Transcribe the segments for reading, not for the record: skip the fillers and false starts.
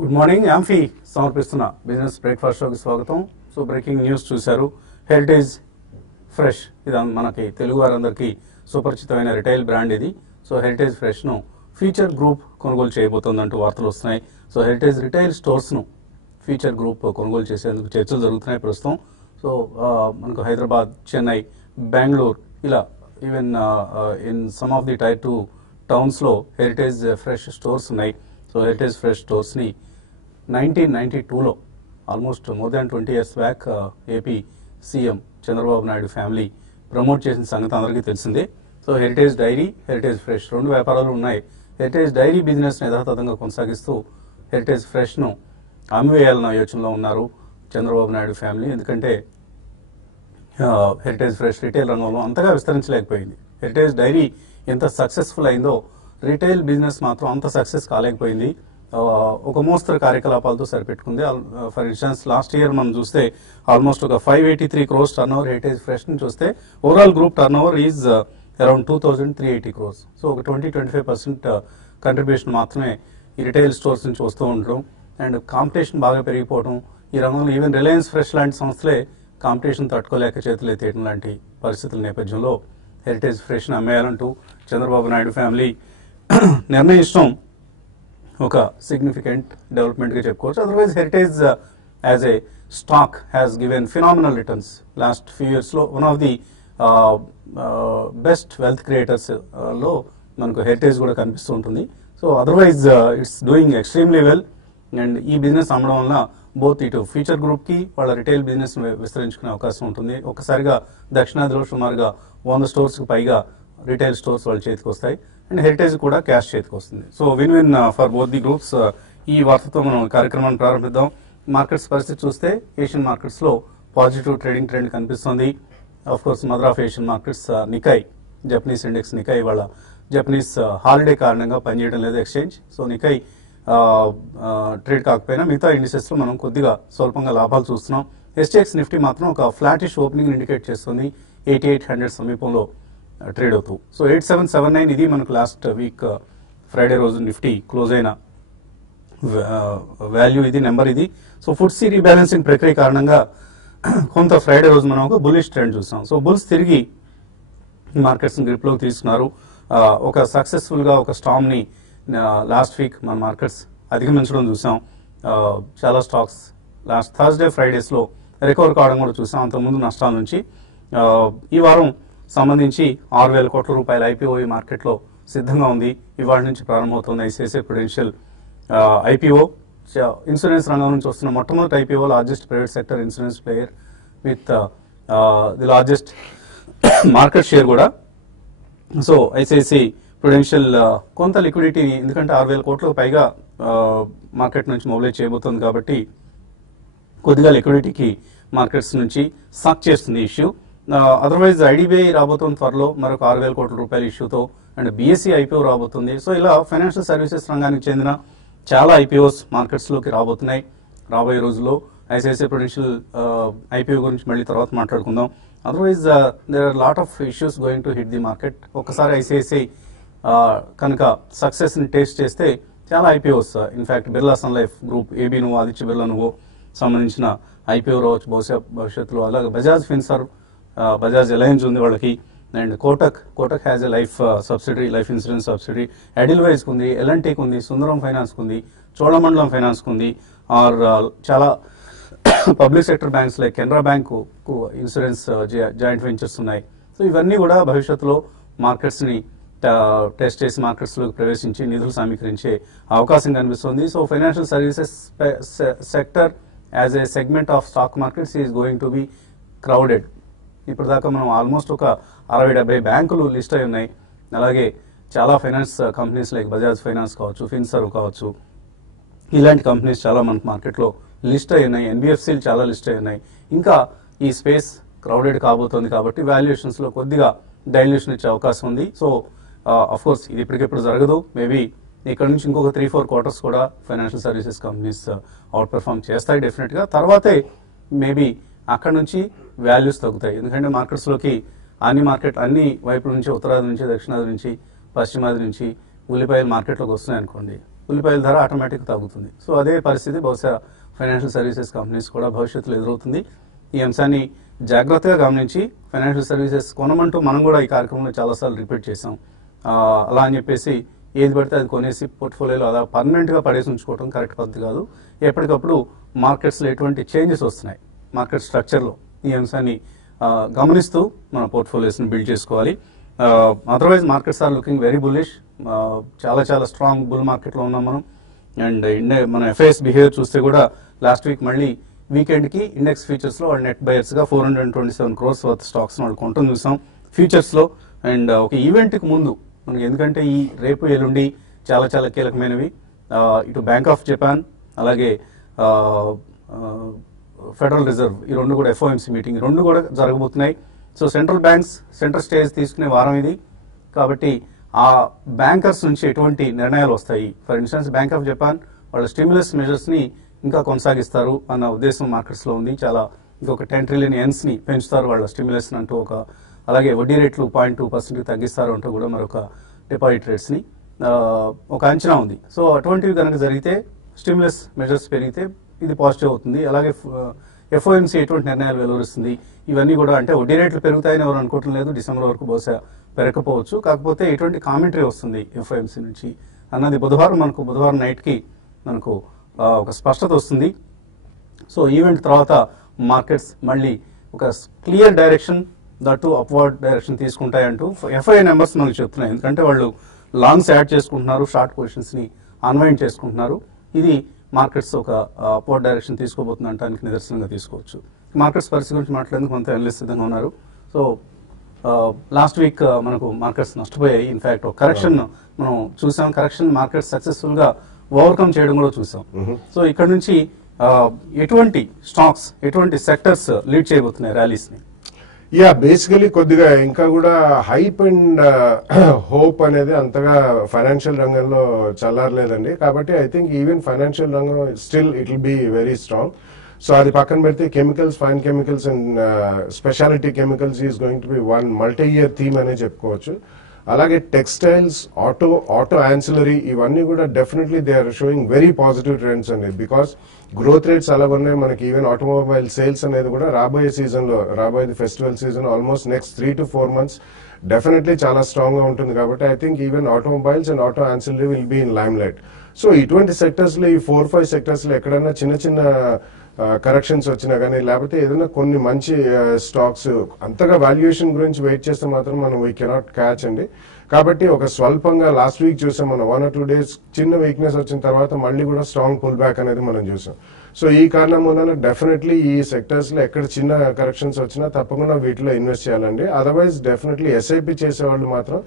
Good morning. యాంఫీ సమర్పిస్తున్న business breakfast షోకి స్వాగతం. సో బ్రేకింగ్ న్యూస్ చూశారు. హెరిటేజ్ ఫ్రెష్ ఇది మనకి తెలుగు వారందరికీ సుపరిచితమైన రిటైల్ బ్రాండ్ ఇది. సో హెరిటేజ్ ఫ్రెష్ను ఫ్యూచర్ గ్రూప్ కొనుగోలు చేయబోతోందంటూ వార్తలు వస్తున్నాయి. సో హెరిటేజ్ రిటైల్ స్టోర్స్ను ఫ్యూచర్ గ్రూప్ కొనుగోలు చేసేందుకు చర్చలు జరుగుతున్నాయి ప్రస్తుతం. సో మనకు హైదరాబాద్, చెన్నై, బెంగళూరు ఇలా even in some of the tier 2 టౌన్స్లో హెరిటేజ్ ఫ్రెష్ స్టోర్స్ ఉన్నాయి. సో హెరిటేజ్ ఫ్రెష్ స్టోర్స్ని 1992లో almost more than 20 years back AP CM Chandrababu Naidu family promote చేసిన సంగతి అందరికీ తెలిసిందే. So Heritage dairy, Heritage Fresh రెండు వ్యాపారాలు ఉన్నాయి. హెరిటేజ్ డైరీ బిజినెస్ని యథాతథంగా కొనసాగిస్తూ హెరిటేజ్ ఫ్రెష్ను అమ్మివేయాలన్న యోచనలో ఉన్నారు చంద్రబాబు నాయుడు ఫ్యామిలీ. ఎందుకంటే హెరిటేజ్ ఫ్రెష్ రిటైల్ రంగంలో అంతగా విస్తరించలేకపోయింది. హెరిటేజ్ డైరీ ఎంత సక్సెస్ఫుల్ అయిందో రిటైల్ బిజినెస్ మాత్రం అంత సక్సెస్ కాలేకపోయింది. ఒక మోస్తరు కార్యకలాపాలతో సరిపెట్టుకుంది. ఫర్ ఇన్స్టాన్స్ లాస్ట్ ఇయర్ మనం చూస్తే ఆల్మోస్ట్ ఒక 583 crores turn over heritage fresh ని చూస్తే overall group turn over is around 2380 crores. So ఒక 20-25% కంట్రిబ్యూషన్ మాత్రమే ఈ రిటైల్ స్టోర్స్ నుంచి వస్తూ ఉండడం అండ్ కాంపిటీషన్ బాగా పెరిగిపోవడం, ఈ రంగంలో ఈవెన్ రిలయన్స్ ఫ్రెష్ లాంటి సంస్థలే కాంపిటీషన్ తట్టుకోలేక చేతులు ఎత్తేయడం లాంటి పరిస్థితుల నేపథ్యంలో హెరిటేజ్ ఫ్రెష్ని అమ్మేయాలంటూ చంద్రబాబు నాయుడు ఫ్యామిలీ నిర్ణయించడం ఒక సిగ్నిఫికెంట్ డెవలప్మెంట్ గా చెప్పుకోవచ్చు. Otherwise Heritage as a stock has given phenomenal returns last few years లో. One of the best wealth creators లో మనకు హెరిటేజ్ కూడా కనిపిస్తూ ఉంటుంది. So otherwise it's doing extremely well. And ఈ బిజినెస్ అమ్మడం వల్ల బోత్ ఇటు ఫ్యూచర్ గ్రూప్ కి వాళ్ళ రిటైల్ బిజినెస్ విస్తరించుకునే అవకాశం ఉంటుంది. ఒక్కసారిగా దక్షిణాదిలో సుమారుగా 100 stores కు పైగా రిటైల్ స్టోర్స్ వాళ్ళ చేతికి వస్తాయి అండ్ హెరిటేజ్ కూడా క్యాష్ చేతికి వస్తుంది. So win win for both the groups. ఈ వార్తతో మనం కార్యక్రమాన్ని ప్రారంభిద్దాం. మార్కెట్స్ పరిస్థితి చూస్తే ఏషియన్ మార్కెట్స్ లో పాజిటివ్ ట్రేడింగ్ ట్రెండ్ కనిపిస్తుంది. Of course mother of Asian markets నికై, Japanese index నికై వాళ్ళ జపనీస్ హాలిడే కారణంగా పనిచేయడం లేదు ఎక్స్చేంజ్. సో నికై ట్రేడ్ కాకపోయినా మిగతా ఇండిసెస్ లో మనం కొద్దిగా స్వల్పంగా లాభాలు చూస్తున్నాం. ఎస్టీఎక్స్ నిఫ్టీ మాత్రం ఒక ఫ్లాటిష్ ఓపెనింగ్ ఇండికేట్ చేస్తుంది. 8800 సమీపంలో ట్రేడ్ అవుతూ. సో 8779 ఇది మనకు లాస్ట్ వీక్ ఫ్రైడే రోజు నిఫ్టీ క్లోజ్ అయిన వాల్యూ, ఇది నెంబర్ ఇది. సో ఫుడ్సీ రీబ్యాలెన్సింగ్ ప్రక్రియ కారణంగా కొంత ఫ్రైడే రోజు మనం ఒక బుల్లిష్ ట్రెండ్ చూసాం. సో బుల్స్ తిరిగి మార్కెట్స్ గ్రిప్ లోకి తీసుకున్నారు. ఒక సక్సెస్ఫుల్ గా ఒక స్టామ్ ని లాస్ట్ వీక్ మన మార్కెట్స్ అధిగమించడం చూసాం. చాలా స్టాక్స్ లాస్ట్ థర్స్డే, ఫ్రైడేస్ లో రికవర్ కావడం కూడా చూసాం అంతకుముందు నష్టాల నుంచి. ఈ వారం సంబంధించి 6000 కోట్ల రూపాయల ఐపీఓ ఈ మార్కెట్లో సిద్ధంగా ఉంది. ఇవాళ నుంచి ప్రారంభమవుతుంది ఐసిఐసిఐ ప్రుడెన్షియల్ ఐపీఓ. ఇన్సూరెన్స్ రంగం నుంచి వస్తున్న మొట్టమొదటి IPO, largest private sector insurance player with the largest market share కూడా. సో ఐసిఐసిఐ ప్రుడెన్షియల్ కొంత లిక్విడిటీ, ఎందుకంటే 6000 కోట్లకు పైగా మార్కెట్ నుంచి మొబిలైజ్ చేయబోతుంది కాబట్టి కొద్దిగా లిక్విడిటీకి మార్కెట్స్ నుంచి సక్ చేస్తుంది ఇష్యూ. అదర్వైజ్ ఐడిబిఐ రాబోతుంది త్వరలో మరొక 6000 కోట్ల రూపాయల ఇష్యూతో అండ్ బిఎస్సి ఐపీఓ రాబోతుంది. సో ఇలా ఫైనాన్షియల్ సర్వీసెస్ రంగానికి చెందిన చాలా ఐపీఓస్ మార్కెట్స్ లోకి రాబోతున్నాయి రాబోయే రోజుల్లో. ఐసిఐసిఐ ప్రుడెన్షియల్ ఐపీఓ గురించి మళ్ళీ తర్వాత మాట్లాడుకుందాం. Otherwise there are lot of issues going to hit the market. ఒక్కసారి ఐసిఐసిఐ కనుక సక్సెస్ ని టేస్ట్ చేస్తే చాలా IPOs, in fact Birla sun life group, AB నువ్వు, ఆదిత్య బిర్లా నువ్వు సంబంధించిన ఐపీఓ రావచ్చు భవిష్యత్తులో. అలాగే బజాజ్ ఫిన్సర్వ్, బజాజ్ అలయన్స్ ఉంది వాళ్ళకి. And Kotak has a life subsidiary, life insurance subsidiary. Edelweiss కుంది, ఎల్ఎన్టీకి ఉంది, సుందరం ఫైనాన్స్ కుంది, చోళమండలం ఫైనాన్స్ కుంది. ఆర్ చాలా public sector banks like Canara Bank కు ఇన్సూరెన్స్ జాయింట్ వెంచర్స్ ఉన్నాయి. సో ఇవన్నీ కూడా భవిష్యత్తులో మార్కెట్స్ ని టెస్ట్ చేసి మార్కెట్స్ లోకి ప్రవేశించి నిధులు సమీకరించే అవకాశం కనిపిస్తుంది. So financial services sector as a segment of stock markets is going to B crowded. ఇప్పటిదాకా మనం ఆల్మోస్ట్ ఒక 60-70 బ్యాంకులు లిస్ట్ అయి ఉన్నాయి. అలాగే చాలా finance companies like Bajaj finance కావచ్చు, ఫిన్సర్వ్ కావచ్చు, ఇలాంటి కంపెనీస్ చాలా మనకు మార్కెట్లో లిస్ట్ అయి ఉన్నాయి. ఎన్బిఎఫ్సీలు చాలా లిస్ట్ అయి ఉన్నాయి. ఇంకా ఈ స్పేస్ క్రౌడెడ్ కాబోతోంది కాబట్టి వాల్యుయేషన్స్ లో కొద్దిగా డైల్యూషన్ ఇచ్చే అవకాశం ఉంది. సో అఫ్ కోర్స్ ఇది ఇప్పటికెప్పుడు జరగదు. మేబీ ఇక్కడ నుంచి ఇంకొక 3-4 quarters కూడా financial services companies out perform చేస్తాయి డెఫినెట్ గా. తర్వాతే మేబీ అక్కడ నుంచి వాల్యూస్ తగ్గుతాయి. ఎందుకంటే మార్కెట్స్ లోకి అన్ని వైపుల నుంచి, ఉత్తరాది నుంచి, దక్షిణాది నుంచి, పశ్చిమాది నుంచి ఉల్లిపాయలు మార్కెట్లోకి వస్తున్నాయి అనుకోండి, ఉల్లిపాయల ధర ఆటోమేటిక్ తగ్గుతుంది. సో అదే పరిస్థితి బహుశా ఫైనాన్షియల్ సర్వీసెస్ కంపెనీస్ కూడా భవిష్యత్తులో ఎదురవుతుంది. ఈ అంశాన్ని జాగ్రత్తగా గమనించి ఫైనాన్షియల్ సర్వీసెస్ కొనమంటూ మనం కూడా ఈ కార్యక్రమంలో చాలాసార్లు రిపీట్ చేసాం. అలా అని చెప్పేసి ఏది పడితే అది కొనేసి పోర్ట్ఫోలియోలో అలా పర్మనెంట్గా పడేసి ఉంచుకోవడం కరెక్ట్ పద్ధతి కాదు. ఎప్పటికప్పుడు మార్కెట్స్లో ఎటువంటి చేంజెస్ వస్తున్నాయి మార్కెట్ స్ట్రక్చర్లో, ఈ అంశాన్ని గమనిస్తూ మన పోర్ట్ఫోలియోస్ని బిల్డ్ చేసుకోవాలి. Otherwise markets are looking very bullish. చాలా చాలా స్ట్రాంగ్ బుల్ మార్కెట్లో ఉన్నాం మనం. అండ్ మన ఎఫ్ఐఎస్ బిహేవియర్ చూస్తే కూడా లాస్ట్ వీక్ మళ్ళీ వీకెండ్కి ఇండెక్స్ ఫ్యూచర్స్లో వాళ్ళు నెట్ బయర్స్గా 427 crores వర్త్ స్టాక్స్ వాళ్ళు కొనటం చూసాం ఫ్యూచర్స్లో. అండ్ ఒక ఈవెంట్కి ముందు మనకి, ఎందుకంటే ఈ రేపు ఎల్లుండి చాలా చాలా కీలకమైనవి. ఇటు బ్యాంక్ ఆఫ్ జపాన్ అలాగే ఫెడరల్ రిజర్వ్, ఈ రెండు కూడా ఎఫ్ఓఎంసీ మీటింగ్ రెండు కూడా జరగబోతున్నాయి. So central banks centre stage తీసుకునే వారం ఇది. కాబట్టి ఆ బ్యాంకర్స్ నుంచి ఎటువంటి నిర్ణయాలు వస్తాయి. For instance bank of Japan వాళ్ళ స్టిమ్యులస్ మెజర్స్ని ఇంకా కొనసాగిస్తారు అన్న ఉద్దేశం మార్కెట్స్లో ఉంది. చాలా ఇంకొక 10 trillion యెన్స్ని పెంచుతారు వాళ్ళ స్టిమ్యులస్ అంటూ అలాగే వడ్డీ రేట్లు 0.2% తగ్గిస్తారు అంటూ కూడా మరొక డిపాజిట్ రేట్స్ని ఒక అంచనా ఉంది. సో అటువంటివి కనుక జరిగితే, స్టిమ్యులస్ మెజర్స్ పెరిగితే ఇది పాజిటివ్ అవుతుంది. అలాగే ఎఫ్ఓఎంసీ ఎటువంటి నిర్ణయాలు వెలువరుస్తుంది, ఇవన్నీ కూడా అంటే వడ్డీ రేట్లు పెరుగుతాయని ఎవరు అనుకోవటం లేదు. డిసెంబర్ వరకు బహుశా పెరగకపోవచ్చు. కాకపోతే ఎటువంటి కామెంటరీ వస్తుంది ఎఫ్ఓఎంసీ నుంచి అన్నది బుధవారం నైట్కి మనకు ఒక స్పష్టత వస్తుంది. సో ఈవెంట్ తర్వాత మార్కెట్స్ మళ్ళీ ఒక clear direction, that upward direction తీసుకుంటాయంటూ ఎఫ్ఐఐ నెంబర్స్ మనకు చెప్తున్నాయి. ఎందుకంటే వాళ్ళు లాంగ్స్ యాడ్ చేసుకుంటున్నారు, షార్ట్ పొజిషన్స్ని అన్వైండ్ చేసుకుంటున్నారు. ఇది మార్కెట్స్ ఒక అప్వర్డ్ డైరెక్షన్ తీసుకోబోతుంది అనడానికి నిదర్శనంగా తీసుకోవచ్చు. మార్కెట్స్ పరిస్థితి గురించి మాట్లాడేందుకు కొంత అనలిస్ట్ సిద్ధంగా ఉన్నారు. సో లాస్ట్ వీక్ మనకు మార్కెట్స్ నష్టపోయాయి. ఇన్ఫాక్ట్ ఒక కరెక్షన్ మనం చూసాం. కరెక్షన్ మార్కెట్స్ సక్సెస్ఫుల్గా ఓవర్కమ్ చేయడం కూడా చూసాం. సో ఇక్కడ నుంచి ఎటువంటి స్టాక్స్, ఎటువంటి సెక్టర్స్ లీడ్ చేయబోతున్నాయి ర్యాలీస్ని? బేసికలీ కొద్దిగా ఇంకా కూడా హైప్ అండ్ హోప్ అనేది అంతగా ఫైనాన్షియల్ రంగంలో చల్లారలేదండి. కాబట్టి ఐ థింక్ ఈవెన్ ఫైనాన్షియల్ రంగం still it will be very strong. So అది పక్కన పెడితే chemicals, fine chemicals and speciality chemicals is going to be one multi year theme అనే చెప్పుకోవచ్చు. అలాగే టెక్స్టైల్స్, ఆటో యాన్సిలరీ, ఇవన్నీ కూడా definitely they are showing very positive trends అండి. Because growth rates అలాగ ఉన్నాయి మనకి. ఈవెన్ ఆటోమొబైల్ సేల్స్ అనేది కూడా రాబోయే festival season almost next 3 to 4 months definitely చాలా స్ట్రాంగ్ గా ఉంటుంది. కాబట్టి I think even automobiles and auto ancillary will be in lime light. So ఇటువంటి సెక్టర్స్ లో, ఈ 4-5 సెక్టర్స్ లో ఎక్కడైనా చిన్న చిన్న కరెక్షన్స్ వచ్చినా కానీ, లేకపోతే ఏదైనా కొన్ని మంచి స్టాక్స్ అంతగా వాల్యుయేషన్ గురించి వెయిట్ చేస్తే మాత్రం మనం వీ కెనాట్ క్యాచ్ అండి. కాబట్టి ఒక స్వల్పంగా లాస్ట్ వీక్ చూసాం మనం 1 or 2 days చిన్న వీక్నెస్ వచ్చిన తర్వాత మళ్ళీ కూడా స్ట్రాంగ్ పుల్ బ్యాక్ అనేది మనం చూసాం. సో ఈ కారణం వలన డెఫినెట్లీ ఈ సెక్టర్స్ లో ఎక్కడ చిన్న కరెక్షన్స్ వచ్చినా తప్పకుండా వీటిలో ఇన్వెస్ట్ చేయాలండి. అదర్వైజ్ డెఫినెట్లీ ఎస్ఐపి చేసేవాళ్ళు మాత్రం,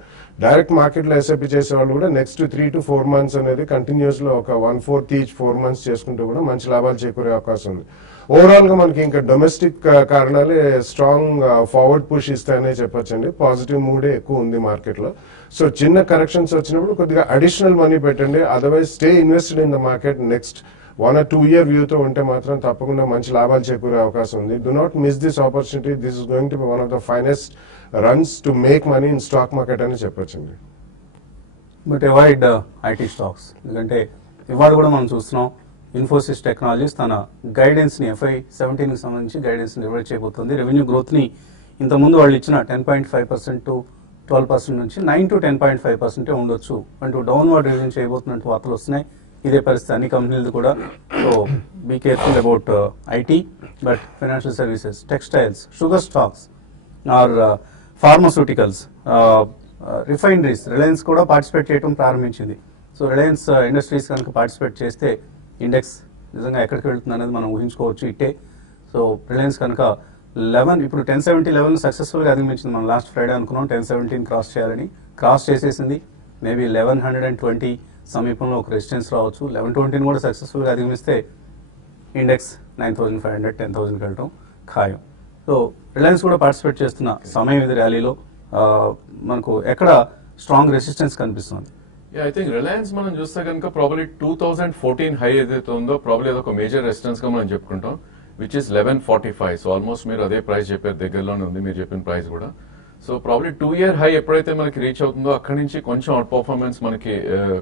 డైరెక్ట్ మార్కెట్ లో ఎస్ఐపి చేసేవాళ్ళు కూడా నెక్స్ట్ 3 to 4 months అనేది కంటిన్యూస్ లో ఒక 1/4 each 4 months చేసుకుంటూ కూడా మంచి లాభాలు చేకూరే అవకాశం ఉంది. ఓవరాల్ గా మనకి ఇంకా డొమెస్టిక్ కారణాలే స్ట్రాంగ్ ఫార్వర్డ్ పుష్ ఇస్తాయనే చెప్పొచ్చండి. పాజిటివ్ మూడే ఎక్కువ ఉంది మార్కెట్ లో. సో చిన్న కరెక్షన్స్ వచ్చినప్పుడు కొద్దిగా అడిషనల్ మనీ పెట్టండి. Otherwise stay invested in the market. Next 1 or 2 year వ్యూతో ఉంటే మాత్రం తప్పకుండా మంచి లాభాలు చేకూరే అవకాశం ఉంది. Do not miss this opportunity. This is going to be one of the finest runs to make money in stock market అని చెప్పొచ్చండి. But avoid IT stocks. ఎందుకంటే ఇవాళ కూడా మనం చూస్తున్నాం, ఇన్ఫోసిస్ టెక్నాలజీస్ తన గైడెన్స్ని FY17కి సంబంధించి గైడెన్స్ని రివైడ్ చేయబోతుంది. రెవెన్యూ గ్రోత్ని ఇంతకుముందు వాళ్ళు ఇచ్చిన 10.5% to 12% నుంచి 9 to 10.5% ఉండొచ్చు అంటూ డౌన్వర్డ్ రివిజన్ చేయబోతున్నట్టు వార్తలు వస్తున్నాయి. ఇదే పరిస్థితి అన్ని కంపెనీలు కూడా. So be careful about IT, but financial services, textiles, sugar stocks or pharmaceuticals, refineries, Reliance కూడా పార్టిసిపేట్ చేయడం ప్రారంభించింది. సో రిలయన్స్ ఇండస్ట్రీస్ కనుక పార్టిసిపేట్ చేస్తే ఇండెక్స్ నిజంగా ఎక్కడికి వెళ్తుంది అనేది మనం ఊహించుకోవచ్చు ఇట్టే. సో రిలయన్స్ కనుక 11 ఇప్పుడు 1070 లెవెల్ సక్సెస్ఫుల్గా అధిగమించింది. మనం లాస్ట్ ఫ్రైడే అనుకున్నాం 1017 క్రాస్ చేయాలని, క్రాస్ చేసేసింది. మేబీ 1120 సమీపంలో ఒక రెసిస్టెన్స్ రావచ్చు. 1120 కూడా సక్సెస్ఫుల్గా అధిగమిస్తే ఇండెక్స్ 9500, 10,000కి వెళ్ళడం ఖాయం. సో రిలయన్స్ కూడా పార్టిసిపేట్ చేస్తున్న సమయం ఇది ర్యాలీలో. మనకు ఎక్కడ స్ట్రాంగ్ రెసిస్టెన్స్ కనిపిస్తుంది? ఐ థింక్ రిలయన్స్ మనం చూస్తే కనుక ప్రాబ్లీ 2014 హై ఏదైతే ఉందో ప్రాబ్లీ అదొక మేజర్ రెసిస్టెన్స్ గా మనం చెప్పుకుంటాం, విచ్ ఇస్ 1145. సో ఆల్మోస్ట్ మీరు అదే ప్రైస్ చెప్పారు, దగ్గరలోనే ఉంది మీరు చెప్పిన ప్రైస్ కూడా. సో ప్రాబ్లీ 2-year హై ఎప్పుడైతే మనకి రీచ్ అవుతుందో అక్కడి నుంచి కొంచెం అవుట్ పర్ఫార్మెన్స్ మనకి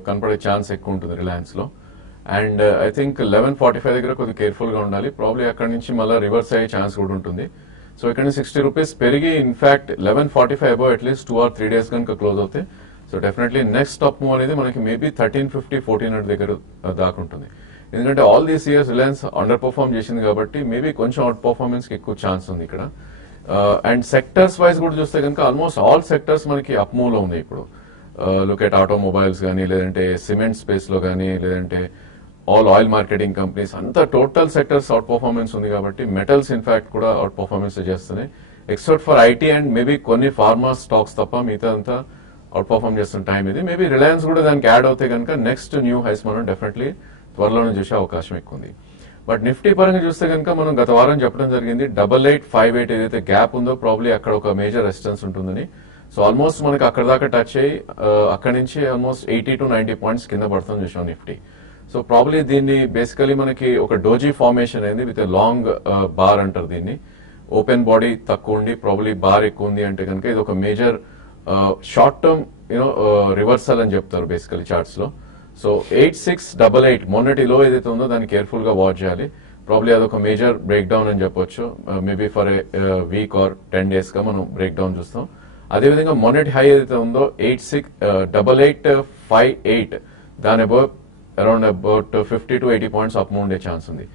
కనపడే ఛాన్స్ ఎక్కువ ఉంటుంది రిలయన్స్ లో. అండ్ ఐ థింక్ 1145 దగ్గర కొద్దిగా కేర్ఫుల్ గా ఉండాలి. ప్రాబ్లీ అక్కడి నుంచి మళ్ళీ రివర్స్ అయ్యే ఛాన్స్ కూడా ఉంటుంది. సో ఇక్కడ నుంచి 60 రూపీస్ పెరిగి in fact 1145 above at least 2 or 3 days కనుక క్లోజ్ అవుతాయి. So definitely next top move అనేది మనకి మేబీ 1350-1400 దగ్గర దాకుంటుంది. ఎందుకంటే all these years Reliance under perform చేసింది కాబట్టి మేబీ కొంచెం అవుట్ పర్ఫార్మెన్స్ కి ఎక్కువ ఛాన్స్ ఉంది ఇక్కడ. అండ్ సెక్టర్స్ వైజ్ కూడా చూస్తే కనుక ఆల్మోస్ట్ ఆల్ సెక్టర్స్ మనకి అప్ మూవ్ లో ఉంది ఇప్పుడు. లుక్ ఎట్ ఆటోమొబైల్స్ కానీ, లేదంటే సిమెంట్ స్పేస్ లో కానీ, లేదంటే ఆల్ ఆయిల్ మార్కెటింగ్ కంపెనీస్ అంతా టోటల్ సెక్టర్స్ అవుట్ పర్ఫార్మెన్స్ ఉంది కాబట్టి మెటల్స్ ఇన్ఫాక్ట్ కూడా అవుట్ పర్ఫార్మెన్స్ చేస్తున్నాయి. Except for IT and maybe కొన్ని ఫార్మా స్టాక్స్ తప్ప మిగతా అంతా అవుట్ పర్ఫార్మ్ చేస్తున్న టైం ఇది. మేబీ రిలయన్స్ కూడా దానికి యాడ్ అవుతే కనుక నెక్స్ట్ న్యూ హైస్ మనం డెఫినెట్లీ త్వరలోనే చూసే అవకాశం ఎక్కువ ఉంది. బట్ నిఫ్టీ పరంగా చూస్తే కనుక మనం గత వారం చెప్పడం జరిగింది 8858 ఏదైతే గ్యాప్ ఉందో ప్రాబ్లీ అక్కడ ఒక మేజర్ రెసిస్టెన్స్ ఉంటుందని. సో ఆల్మోస్ట్ మనకి అక్కడ దాకా టచ్ అయ్యి అక్కడి నుంచి ఆల్మోస్ట్ 80 to 90 పాయింట్స్ కింద పడుతుంది చూసాం నిఫ్టీ. సో ప్రాబ్లీ దీన్ని బేసికలీ మనకి ఒక డోజీ ఫార్మేషన్ అయింది విత్ లాంగ్ బార్ అంటారు దీన్ని. ఓపెన్ బాడీ తక్కువ ఉండి ప్రాబ్లీ బార్ ఎక్కువ ఉంది అంటే కనుక ఇది ఒక మేజర్ షార్ట్ టర్మ్ రివర్సల్ అని చెప్తారు బేసికలీ చార్ట్స్ లో. సో 8688 మొన్నటి లో ఏదైతే ఉందో దాన్ని కేర్ఫుల్ గా వాచ్ చేయాలి. ప్రాబ్లీ అదొక మేజర్ బ్రేక్ డౌన్ అని చెప్పొచ్చు. Maybe for week or 10 days గా మనం బ్రేక్ డౌన్ చూస్తాం. అదేవిధంగా మొన్నటి హై ఏదైతే ఉందో 8858 దాని around about 50 to 80 points up ఉండే ఛాన్స్ ఉంది.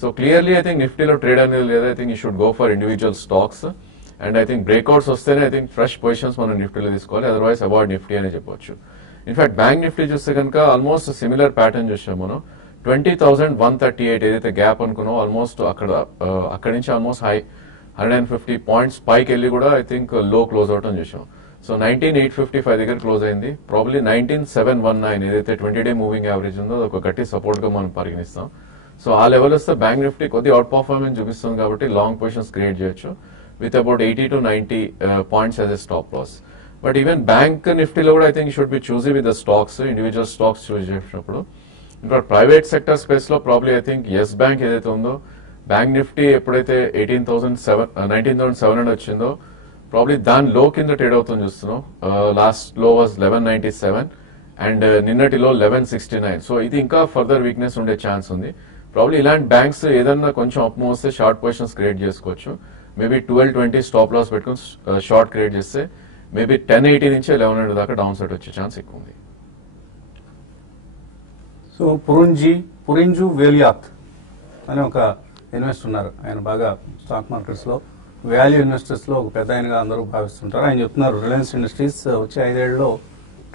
సో క్లియర్లీ ఐ థింక్ నిఫ్టీలో ట్రేడ్ అనేది లేదు. I think you should go for individual stocks. And I think breakouts వస్తేనే ఐ థింక్ ఫ్రెష్ పొజిషన్స్ మనం నిఫ్టీలో తీసుకోవాలి. అదర్వైజ్ అవాయిడ్ నిఫ్టీ అని చెప్పొచ్చు. ఇన్ఫాక్ట్ బ్యాంక్ నిఫ్టీ చూస్తే కనుక ఆల్మోస్ట్ సిమిలర్ ప్యాటర్న్ చూసాం మనం. 20,138 ఏదైతే గ్యాప్ అనుకున్నాం ఆల్మోస్ట్ అక్కడి నుంచి ఆల్మోస్ట్ హై 150 పాయింట్స్ పైకి వెళ్ళి కూడా ఐ థింక్ లో క్లోజ్ అవటం చూసాం. సో 19,855 దగ్గర క్లోజ్ అయింది. ప్రాబ్లీ 19,719 ఏదైతే 20-day మూవింగ్ యావరేజ్ ఉందో ఒక గట్టి సపోర్ట్ గా మనం పరిగణిస్తాం. సో ఆ లెవెల్ వస్తే బ్యాంక్ నిఫ్టీ కొద్ది అవుట్ పర్ఫార్మెన్స్ చూపిస్తుంది కాబట్టి లాంగ్ పొజిషన్స్ క్రియేట్ చేయొచ్చు with about 80 to 90 points as a stop loss. But even bank నిఫ్టీలో కూడా I think should be choosy with the stocks, individual stocks choose చేసినప్పుడు. ఇంకా ప్రైవేట్ సెక్టర్ స్పేస్ లో probably I think Yes Bank ఏదైతే ఉందో bank Nifty ఎప్పుడైతే 19,700 వచ్చిందో ప్రాబ్లీ దాని లో కింద ట్రేడ్ అవుతుంది చూస్తున్నాం. లాస్ట్ లో వాజ్ 1197 అండ్ నిన్నటి లో 1169. సో ఇది ఇంకా ఫర్దర్ వీక్నెస్ ఉండే ఛాన్స్ ఉంది. ప్రాబ్లీ ఇలాంటి బ్యాంక్స్ ఏదన్నా కొంచెం అప్ మూవ్ వస్తే షార్ట్ పొజిషన్స్ క్రియేట్ చేసుకోవచ్చు. మేబీ 1220 స్టాప్ లాస్ పెట్టుకుని షార్ట్ క్రియేట్ చేస్తే మేబీ 1080 నుంచి 1100 దాకా డౌన్ సైడ్ వచ్చే ఛాన్స్ ఎక్కువ ఉంది. సో పురింజు వేలియాత్ అని ఒక ఇన్వెస్టర్ ఉన్నారు. ఆయన బాగా స్టాక్ మార్కెట్స్ లో వాల్యూ ఇన్వెస్టర్స్ లో ఒక పెద్ద ఆయనగా అందరూ భావిస్తుంటారు. ఆయన చెప్తున్నారు రిలయన్స్ ఇండస్ట్రీస్ వచ్చే 5 ఏళ్లలో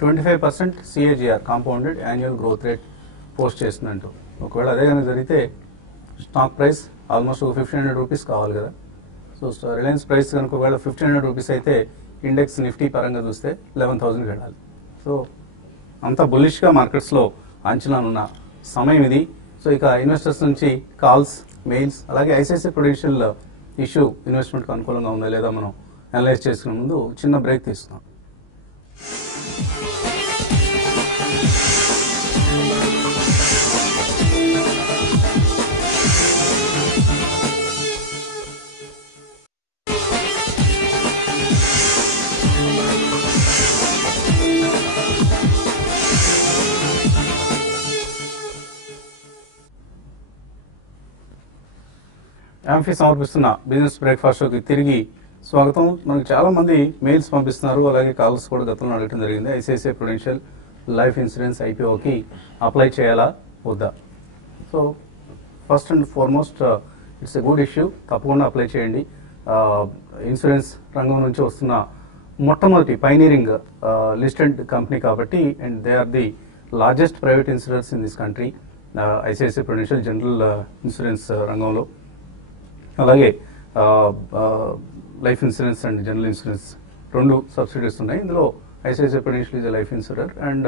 25% CAGR compounded annual growth rate post చేస్తుందంటూ. ఒకవేళ అదే కనుక జరిగితే స్టాక్ ప్రైస్ ఆల్మోస్ట్ ఒక 1,500 రూపీస్ కావాలి కదా. సో రిలయన్స్ ప్రైస్ కనుక ఒకవేళ 1,500 రూపీస్ అయితే ఇండెక్స్ నిఫ్టీ పరంగా చూస్తే 11,000 వెళ్ళాలి. సో అంత బుల్లిష్గా మార్కెట్స్లో అంచనాలున్న సమయం ఇది. సో ఇక ఇన్వెస్టర్స్ నుంచి కాల్స్, మెయిల్స్, అలాగే ఐసిఐసిఐ ప్రుడెన్షియల్ ఇష్యూ ఇన్వెస్ట్మెంట్కి అనుకూలంగా ఉందా లేదా మనం అనలైజ్ చేసుకునే ముందు చిన్న బ్రేక్ తీసుకున్నాం. యాంఫీ సమర్పిస్తున్న బిజినెస్ బ్రేక్ఫాస్ట్ షోకి తిరిగి స్వాగతం. మనకు చాలా మంది మెయిల్స్ పంపిస్తున్నారు, అలాగే కాల్స్ కూడా గతంలో అడగడం జరిగింది. ఐసిఐసిఐ ప్రుడెన్షియల్ లైఫ్ ఇన్సూరెన్స్ ఐపీఓకి అప్లై చేయాలా వద్దా? So first and foremost it's a good issue. తప్పకుండా అప్లై చేయండి. ఇన్సూరెన్స్ రంగం నుంచి వస్తున్న మొట్టమొదటి పైనీరింగ్ లిస్టెడ్ కంపెనీ కాబట్టి, and they are the largest private insurance in this country. ICICI Prudential general insurance రంగంలో, అలాగే life insurance and general insurance 2 subsidies ఉన్నాయి. ఇందులో ICICI Prudential is a life insurer and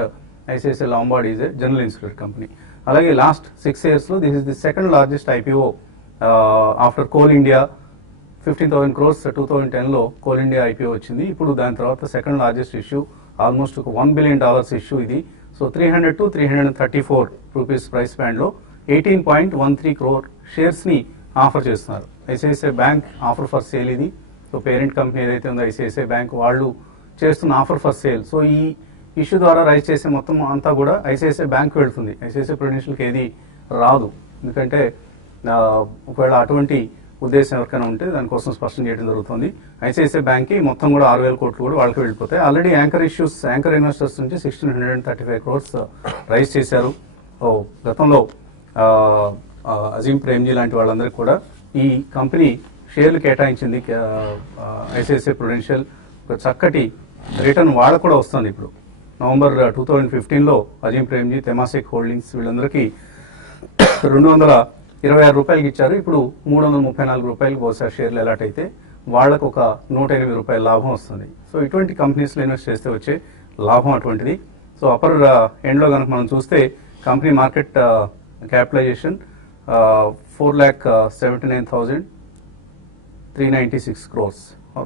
ICICI Lombard is a general insurer company. అలాగే last 6 years లో this is the second largest IPO after Coal India. 15,000 crores 2010లో Coal India IPO వచ్చింది. ఇప్పుడు దాని తర్వాత second largest issue, almost ఒక $1 billion issue ఇది. So 300 to 334 rupees price band లో 18.13 crore షేర్స్ ని ఆఫర్ చేస్తున్నారు. ICICI bank offer for sale ఇది. సో పేరెంట్ కంపెనీ ఏదైతే ఉందో ఐసిఐసిఐ బ్యాంక్ వాళ్ళు చేస్తున్న ఆఫర్ ఫర్ సేల్. సో ఈ ఇష్యూ ద్వారా రైజ్ చేసే మొత్తం అంతా కూడా ఐసిఐసిఐ బ్యాంక్ వెళ్తుంది. ఐసిఐసిఐ ప్రుడెన్షియల్కి ఏది రాదు. ఎందుకంటే ఒకవేళ అటువంటి ఉద్దేశం ఎవరికైనా ఉంటే దానికోసం స్పష్టం చేయడం జరుగుతుంది. ఐసిఐసిఐ బ్యాంక్కి మొత్తం కూడా 6,000 కోట్లు కూడా వాళ్ళకి వెళ్ళిపోతాయి. ఆల్రెడీ యాంకర్ ఇన్వెస్టర్స్ నుంచి 1,635 crores రైజ్ చేశారు. గతంలో అజీం ప్రేమ్జీ లాంటి వాళ్ళందరికీ కూడా ఈ కంపెనీ షేర్లు కేటాయించింది. ఐసిఐసిఐ ప్రుడెన్షియల్ ఒక చక్కటి రిటర్న్ వాళ్ళకు కూడా వస్తుంది. ఇప్పుడు నవంబర్ 2015లో అజీం ప్రేమ్జీ, తెమాసిక్ హోల్డింగ్స్ వీళ్ళందరికీ 226 రూపాయలకి ఇచ్చారు. ఇప్పుడు 334 రూపాయలకి బహుశా షేర్లు అలాట్ అయితే వాళ్ళకు ఒక 108 రూపాయల లాభం వస్తుంది. సో ఇటువంటి కంపెనీస్లో ఇన్వెస్ట్ చేస్తే వచ్చే లాభం అటువంటిది. సో అప్పర్ ఎండ్లో కనుక మనం చూస్తే company market capitalization 4,79,396 crores,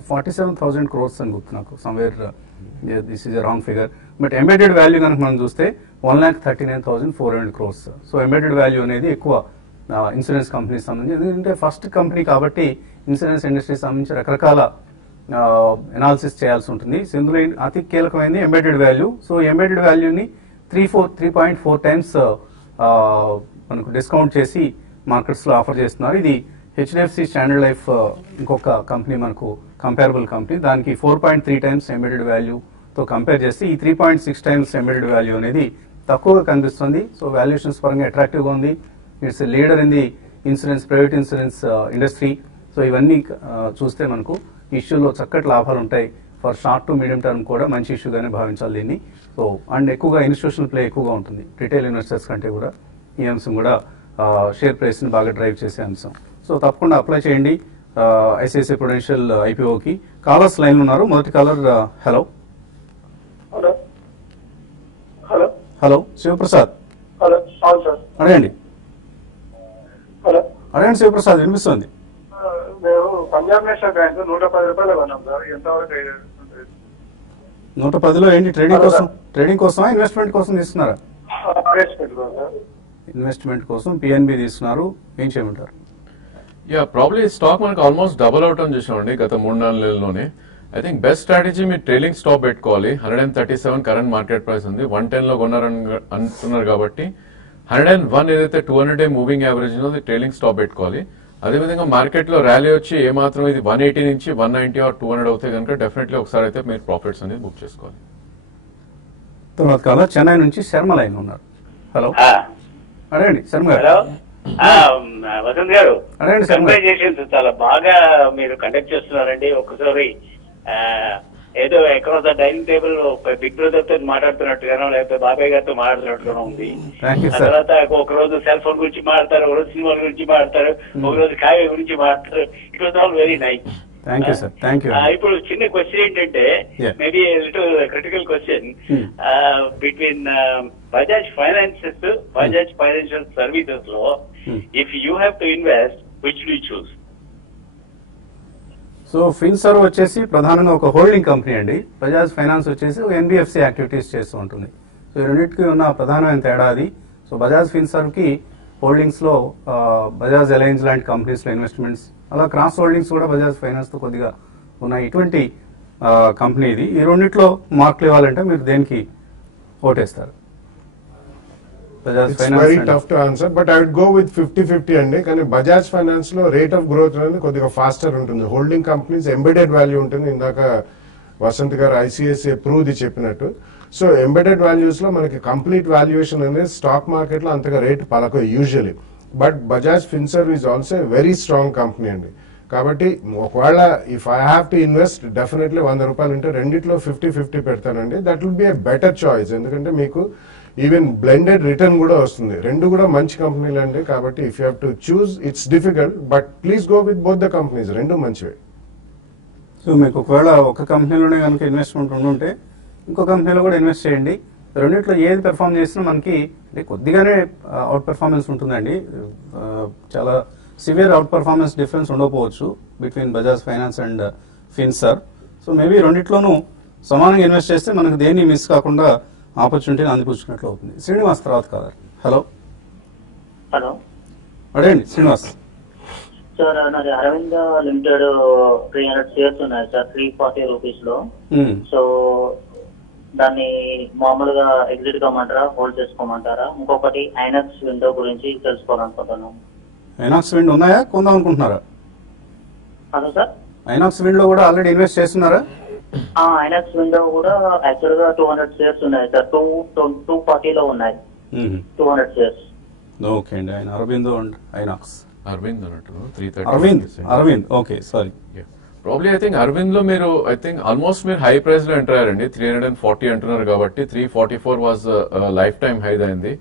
47,000 crores అని గుర్తు నాకు. Somewhere this is a wrong figure. But embedded value కనుక మనం చూస్తే 1,39,400 crores. సో ఎంబెడెడ్ వాల్యూ అనేది ఎక్కువ ఇన్సూరెన్స్ కంపెనీస్ సంబంధించి, ఎందుకంటే ఫస్ట్ కంపెనీ కాబట్టి ఇన్సూరెన్స్ ఇండస్ట్రీకి సంబంధించి రకరకాల ఎనాలిసిస్ చేయాల్సి ఉంటుంది. ఇందులో అతి కీలకమైనది ఎంబెడెడ్ వాల్యూ. సో ఎంబెడెడ్ వాల్యూని 3.4 times మనకు డిస్కౌంట్ చేసి మార్కెట్స్లో ఆఫర్ చేస్తున్నారు. ఇది హెచ్డిఎఫ్సి స్టాండర్డ్ లైఫ్ ఇంకొక కంపెనీ మనకు కంపేరబుల్ కంపెనీ, దానికి 4.3 times ఎంబెడెడ్ వాల్యూతో కంపేర్ చేస్తే ఈ 3.6 times ఎంబెడెడ్ వాల్యూ అనేది తక్కువగా కనిపిస్తుంది. సో వాల్యుయేషన్స్ పరంగా అట్రాక్టివ్గా ఉంది. It's leader in the insurance, private insurance industry. So ఇవన్నీ చూస్తే మనకు ఇష్యూలో చక్కటి లాభాలు ఉంటాయి. For short to medium term కూడా మంచి ఇష్యూగానే భావించాలి దీన్ని. సో అండ్ ఎక్కువగా ఇన్స్టిట్యూషనల్ ప్లే ఎక్కువగా ఉంటుంది రిటైల్ ఇన్వెస్టర్స్ కంటే కూడా. ఈ అంశం కూడా షేర్ ప్రైస్ని బాగా డ్రైవ్ చేసే అంశం. సో తప్పకుండా అప్లై చేయండి ఐసిఐసిఐ ప్రుడెన్షియల్ ఐపీఓకి. కాలర్స్ లైన్లో ఉన్నారు. మొదటి caller hello hello hello hello Shivprasad hello అవును సార్. అడగండి హలో అడగండి శివప్రసాద్, వినిపిస్తుంది. మేము పంజాబ్ నేషనల్ బ్యాంక్ 110 రూపాయలు కొన్నాం సార్. ఎంతవరకు 110లో ఏంటి ట్రేడింగ్ కోసమా ఇన్వెస్ట్మెంట్ కోసం తీసుకున్నారా? ఇన్వెస్ట్మెంట్ కోసం పిఎన్బి తీసుకున్నారు. ఏం చేయమంటారు? యా ప్రాబ్లీ స్టాక్ మనకు ఆల్మోస్ట్ డబుల్ అవుట్ అని చూసామండి గత 3-4 నెలల్లోనే. ఐ థింక్ బెస్ట్ స్ట్రాటజీ మీరు ట్రైలింగ్ స్టాప్ పెట్టుకోవాలి. 137 కరెంట్ మార్కెట్ ప్రైస్ ఉంది. 110 లో కొన్నారని అంటున్నారు కాబట్టి 101 ఏదైతే 200 డే మూవింగ్ యావరేజ్ ఉందో అది ట్రైలింగ్ స్టాప్ పెట్టుకోవాలి. అదేవిధంగా మార్కెట్ లో ర్యాలీ వచ్చి ఏమాత్రం ఇది 180 నుంచి 190 ఆర్ 200 అవుతాయి కనుక డెఫినెట్లీ ఒకసారి అయితే మీరు ప్రాఫిట్స్ అనేది బుక్ చేసుకోవాలి. తర్వాత కాల చెన్నై నుంచి శర్మ లైన్ ఉన్నారు. హలో అడగండి శర్మ గారు. వసంత్ గారు, అడగండి శర్మ గారు. కంగ్రాచులేషన్స్, చాలా బాగా మీరు కండక్ట్ చేస్తున్నారండి. ఒకసారి ఏదో ఎక్కడ డైనింగ్ టేబుల్ బిగ్ బ్రదర్ తో మాట్లాడుతున్నట్టుగానో లేకపోతే బాబాయ్ గారితో మాట్లాడుతున్నట్టుగానో ఉంది. తర్వాత ఒక రోజు సెల్ ఫోన్ గురించి మాట్లాడతారు, ఒక రోజు సినిమాల గురించి మాట్లాడతారు, ఒక రోజు కావ్య గురించి మాట్లాడతారు. It was all very nice. ఇప్పుడు చిన్న క్వశ్చన్ ఏంటంటే, maybe little critical question between Bajaj Finances, Bajaj Financial Services లో if you have to invest, which do you choose? So Finserv వచ్చేసి ప్రధానంగా ఒక హోల్డింగ్ కంపెనీ అండి. బజాజ్ ఫైనాన్స్ వచ్చేసి ఎన్బిఎఫ్సి యాక్టివిటీస్ చేస్తూ ఉంటుంది. సో ఈ రెండింటికి ఉన్న ప్రధానమైన తేడా అది. సో బజాజ్ ఫిన్సర్వ్ కి హోల్డింగ్స్ లో బజాజ్ అలయన్స్ లాంటి కంపెనీస్ లో ఇన్వెస్ట్మెంట్స్, అలా క్రాస్ హోల్డింగ్స్ కూడా బజాజ్ ఫైనాన్స్ తో కొద్దిగా ఉన్నాయి. ఇటువంటి కంపెనీ ఇది. ఈ రెండింటిలో మార్కులు ఇవ్వాలంటే మీరు దేనికి ఓటేస్తారు? It's very tough to answer, but I would go with 50-50 అండి. కానీ బజాజ్ ఫైనాన్స్ లో రేట్ ఆఫ్ గ్రోత్ అనేది కొద్దిగా ఫాస్టర్ ఉంటుంది. హోల్డింగ్ కంపెనీస్ ఎంబెడెడ్ వాల్యూ ఉంటుంది. ఇందాక వసంత్ గారు ఐసిఐసిఐ ప్రూవ్ది చెప్పినట్టు. సో ఎంబెడెడ్ వాల్యూస్ లో మనకి కంప్లీట్ వాల్యుయేషన్ అనేది స్టాక్ మార్కెట్ లో అంతగా రేట్ పలకదు usually. But Bajaj Finserv is also very strong company అండి. కాబట్టి ఒకవేళ if I have to invest, definitely 100 రూపాయలు ఉంటే రెండిట్లో 50-50 పెడతానండి. That will be a better choice. ఎందుకంటే మీకు ఈవెన్ బ్లెండెడ్ రిటర్న్ కూడా వస్తుంది. రెండు కూడా మంచి కంపెనీలు అండి. కాబట్టి if you have to choose, it's difficult, but please go with both the companies. రెండు మంచివే. సో మీకు ఒకవేళ ఒక కంపెనీలోనే కనుక ఇన్వెస్ట్మెంట్ ఉండుంటే ఇంకో కంపెనీలో కూడా ఇన్వెస్ట్ చేయండి. రెండింటిలో ఏది పెర్ఫామ్ చేసినా మనకి కొద్దిగానే అవుట్ పెర్ఫార్మెన్స్ ఉంటుందండి. చాలా సివియర్ అవుట్ పెర్ఫార్మెన్స్ డిఫరెన్స్ ఉండకపోవచ్చు between Bajaj Finance and Finserv. So maybe రెండిట్లోనూ సమానంగా ఇన్వెస్ట్ చేస్తే మనకు దేన్ని మిస్ కాకుండా ఆపర్చునిటీని అందిపుచ్చుకున్నట్లు అవుతుంది. శ్రీనివాస్ తర్వాత కాదు. హలో హలో అడగండి శ్రీనివాస్. సార్ నాది అరవింద లిమిటెడ్ 300 షేర్స్ ఉన్నాయి సార్ 340 రూపీస్ లో. సో దాన్ని మామూలుగా ఎగ్జిట్ కమ్మంటారా, హోల్డ్ చేసుకోమంటారా? ఇంకొకటి ఐనాక్స్ విండో గురించి తెలుసుకోవాలనుకుంటున్నాను. ఐనాక్స్ విండ్ ఉన్నాయా, కొందాం అనుకుంటున్నారా? అదే సార్, ఐనాక్స్ విండ్ లో కూడా ఆల్రెడీ ఇన్వెస్ట్ చేస్తున్నారా? ఐనాక్స్ విండో కూడా యాక్చువల్ గా 200 షేర్స్ ఉన్నాయి సార్. 240 లో ఉన్నాయి 200 షేర్స్. ఓకే అండి. ఆయన అరవిందో అండ్ ఐనాక్స్. అరవింద్ అన్నట్టు 330. Arvind okay sorry. Probably I think Arvind లో మీరు ఐ థింక్ ఆల్మోస్ట్ మీరు హై ప్రైస్ లో ఎంటర్ అయ్యారండి. 340 అంటున్నారు కాబట్టి 344 వాజ్ లైఫ్ టైమ్ హై అయింది,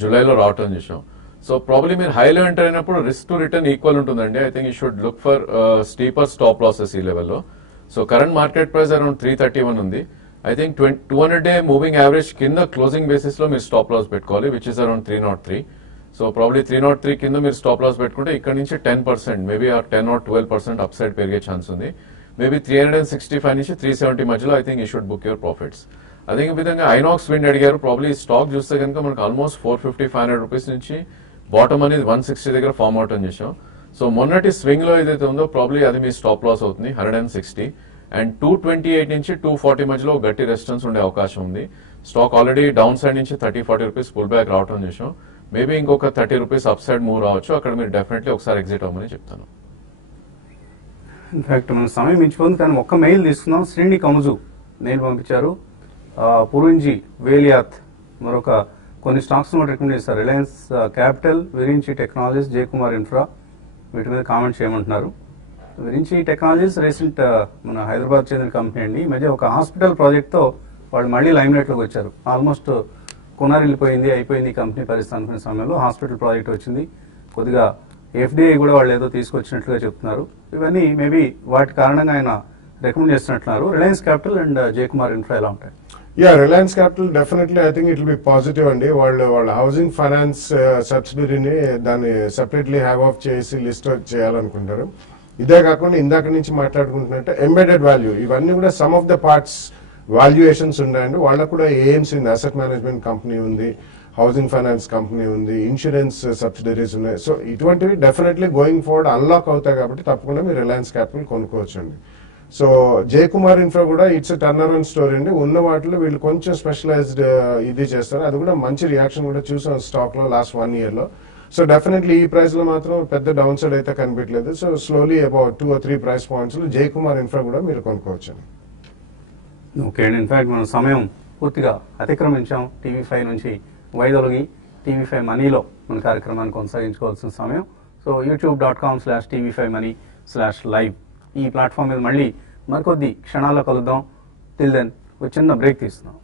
జూలైలో రావటం చేసాం. సో ప్రాబ్లీ మీరు హైలో ఎంటర్ అయినప్పుడు రిస్క్ టు రిటర్న్ ఈక్వల్ ఉంటుందండి. I think you should look for steeper stop losses ఈ లెవెల్లో. So current market price around 331 ఉంది. I think 200 day moving average కింద క్లోజింగ్ బేసిస్ లో మీరు స్టాప్ లాస్ పెట్టుకోవాలి, which is around 303. So probably 303 కింద మీరు స్టాప్ లాస్ పెట్టుకుంటే ఇక్కడ నుంచి 10% మేబీ 10 or 12% అప్ సైడ్ పెరిగే ఛాన్స్ ఉంది. మేబీ 365 నుంచి 370 మధ్యలో I think you should book your profits. అదే విధంగా ఐనాక్స్ విండ్ అడిగారు. ప్రాబ్లీ స్టాక్ చూస్తే కనుక మనకు ఆల్మోస్ట్ 450-500 రూపీస్ నుంచి బాటమ్ అనేది 160 దగ్గర ఫామ్ అవుట్ అని చేసాం. సో మొన్నటి స్వింగ్ లో ఏదైతే ఉందో ప్రాబ్లీ అది మీ స్టాప్ లాస్ అవుతుంది 160. అండ్ 228 నుంచి 240 మధ్యలో గట్టి రెసిస్టెన్స్ ఉండే అవకాశం ఉంది. స్టాక్ ఆల్రెడీ డౌన్ సైడ్ నుంచి 30-40 రూపీస్ పుల్ బ్యాక్ రావడం చేసాం. మేబీ ఇంకొక 30 రూపీస్ అప్ సైడ్ మూవ్ రావచ్చు. అక్కడ మీరు డెఫినెట్లీ ఒకసారి ఎగ్జిట్ అవ్వమని చెప్తాను. ఇన్ఫాక్ట్ మన సమయం మించిపోయింది, కానీ ఒక్క మెయిల్ తీసుకుందాం. శ్రీని కముజు మెయిల్ పంపించారు. పురుంజి వేలియాత్ మరొక కొన్ని స్టాక్స్ రికమెండ్ చేస్తారు. Reliance capital, Virinchi technologies, Jayakumar infra, వీటి మీద కామెంట్ చేయమంటున్నారు. విరించి టెక్నాలజీస్ రీసెంట్ మన హైదరాబాద్ చెందిన కంపెనీ అండి. ఈ మధ్య ఒక హాస్పిటల్ ప్రాజెక్ట్తో వాళ్ళు మళ్ళీ లైమ్ లైట్లోకి వచ్చారు. ఆల్మోస్ట్ కొనారిల్లిపోయింది, అయిపోయింది కంపెనీ పరిస్థితి అనుకునే సమయంలో హాస్పిటల్ ప్రాజెక్ట్ వచ్చింది. కొద్దిగా ఎఫ్డిఐ కూడా వాళ్ళు ఏదో తీసుకొచ్చినట్లుగా చెప్తున్నారు. ఇవన్నీ మేబీ వాటి కారణంగా ఆయన రికమెండ్ చేస్తున్నట్లున్నారు. Reliance Capital and Jayakumar Infra ఎలా ఉంటాయి? Reliance Capital definitely I think it will be positive అండి. వాళ్ళ హౌసింగ్ ఫైనాన్స్ సబ్సిడరీని దాన్ని సెపరేట్లీ హ్యావ్ ఆఫ్ చేసి లిస్ట్ చేయాలనుకుంటారు. ఇదే కాకుండా ఇందాక నుంచి మాట్లాడుకుంటున్నట్టు ఎంబెడెడ్ వాల్యూ, ఇవన్నీ కూడా some of the parts valuations ఉన్నాయండి. వాళ్ళకు కూడా ఏఎంసీ ఉంది, అసెట్ మేనేజ్మెంట్ కంపెనీ ఉంది, హౌసింగ్ ఫైనాన్స్ కంపెనీ ఉంది, ఇన్సూరెన్స్ సబ్సిడరీస్ ఉన్నాయి. సో ఇటువంటివి డెఫినెట్లీ గోయింగ్ ఫార్వర్డ్ అన్లాక్ అవుతాయి కాబట్టి తప్పకుండా మీరు రిలయన్స్ క్యాపిటల్ కొనుక్కోవచ్చు అండి. సో జయకుమార్ ఇన్ఫ్రా కూడా ఇట్స్ టర్న్ అరౌండ్ స్టోరీ అండి. ఉన్న వాటిలో వీళ్ళు కొంచెం స్పెషలైజ్డ్ ఇది చేస్తారు. అది కూడా మంచి రియాక్షన్ కూడా చూసాం స్టాక్ లో లాస్ట్ 1 year లో. సో డెఫినెట్లీ ఈ ప్రైస్ లో మాత్రం పెద్ద డౌన్ సైడ్ అయితే కనిపించలేదు. So slowly about 2 or 3 price points లో జయకుమార్ ఇన్ఫ్రా కూడా మీరు కొనుక్కోవచ్చు. ఓకే అండి. ఇన్ఫాక్ట్ మనం సమయం పూర్తిగా అతిక్రమించాం. TV5 నుంచి వైదొలగి TV5 మనీలో మన కార్యక్రమాన్ని కొనసాగించుకోవాల్సిన సమయం. సో youtube.com/TV5money/live ఈ ప్లాట్ఫామ్ మీద మళ్ళీ మరికొద్ది క్షణాల్లో కలుద్దాం. టిల్ దెన్ ఒక చిన్న బ్రేక్ తీస్తున్నాం.